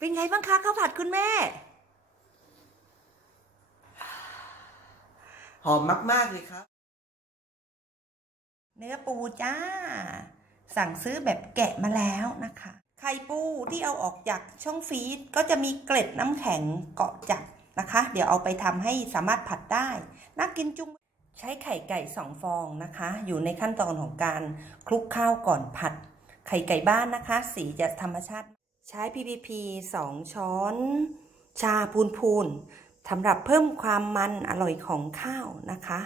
เป็นไงบ้างคะข้าวผัดคุณแม่ หอมมาก ๆ เลยครับ เนื้อปูจ้า สั่งซื้อแบบแกะมาแล้วนะคะ ไข่ปูที่เอาออกจากช่องฟรีซก็จะมีเกล็ดน้ำแข็งเกาะจับนะคะ เดี๋ยวเอาไปทำให้สามารถผัดได้น่ากินจุงใช้ไข่ไก่สองฟองนะคะ อยู่ในขั้นตอนของการคลุกข้าวก่อนผัด ไข่ไก่บ้านนะคะ สีจะธรรมชาติ ใช้ PPP 2 ช้อน ชาพูนพูนๆสำหรับเพิ่มความมันอร่อยของข้าวนะคะ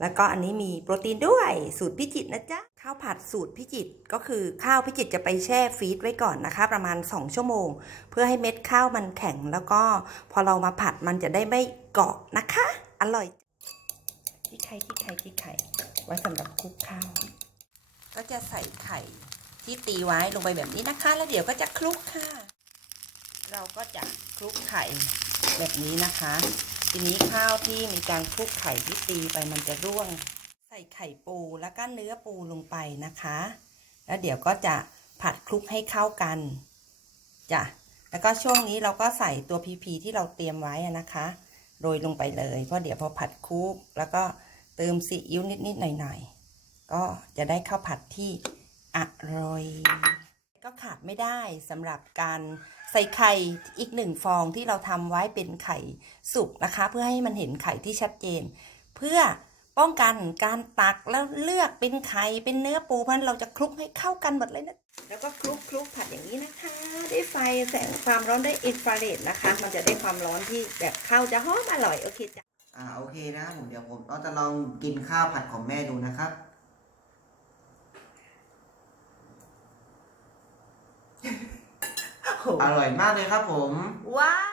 แล้วก็อันนี้มีโปรตีนด้วยสูตรพิจิตรนะจ๊ะ ข้าวผัดสูตรพิจิตรก็คือข้าวพิจิตรจะไปแช่ฟรีซไว้ก่อนนะคะ ประมาณ 2 ชั่วโมง เพื่อให้เม็ดข้าวมันแข็ง แล้วก็พอเรามาผัดมันจะได้ไม่เกาะนะคะ อร่อยที่ไข่ที่ไข่ที่ไข่ไว้สำหรับคลุกข้าว ก็จะใส่ไข่ ที่ตีไว้ลงไปแบบนี้นะคะ แล้วเดี๋ยวก็จะคลุกค่ะ เราก็จะคลุกไข่แบบนี้นะคะ ทีนี้ข้าวที่มีการคลุกไข่ที่ตีไปมันจะร่วง ใส่ไข่ปูแล้วก็เนื้อปูลงไปนะคะ แล้วเดี๋ยวก็จะผัดคลุกให้เข้ากันจ้ะแล้วก็ช่วงนี้เราก็ใส่ตัวพีพีที่เราเตรียมไว้นะคะโรยลงไปเลยเพราะเดี๋ยวพอผัดคลุกแล้วก็เติมซีอิ๊วนิดๆหน่อยๆก็จะได้ข้าวผัดที่ อร่อย ก็ขาดไม่ได้สำหรับการใส่ไข่อีกหนึ่งฟองที่เราทำไว้เป็นไข่สุกนะคะ เพื่อให้มันเห็นไข่ที่ชัดเจน เพื่อป้องกันการตักแล้วเลือกเป็นไข่เป็นเนื้อปูเพราะฉะนั้นเราจะคลุกให้เข้ากันหมดเลยนะ แล้วก็คลุกคลุกผัดอย่างนี้นะคะ ด้วยไฟแสงความร้อนด้วยอินฟราเรดนะคะ มันจะได้ความร้อนที่แบบข้าวจะหอมอร่อยโอเคจ้ะอ่าโอเคนะครับผมเดี๋ยวผมก็จะลองกินข้าวผัดของแม่ดูนะครับ อร่อยมากเลยครับผม ว้าว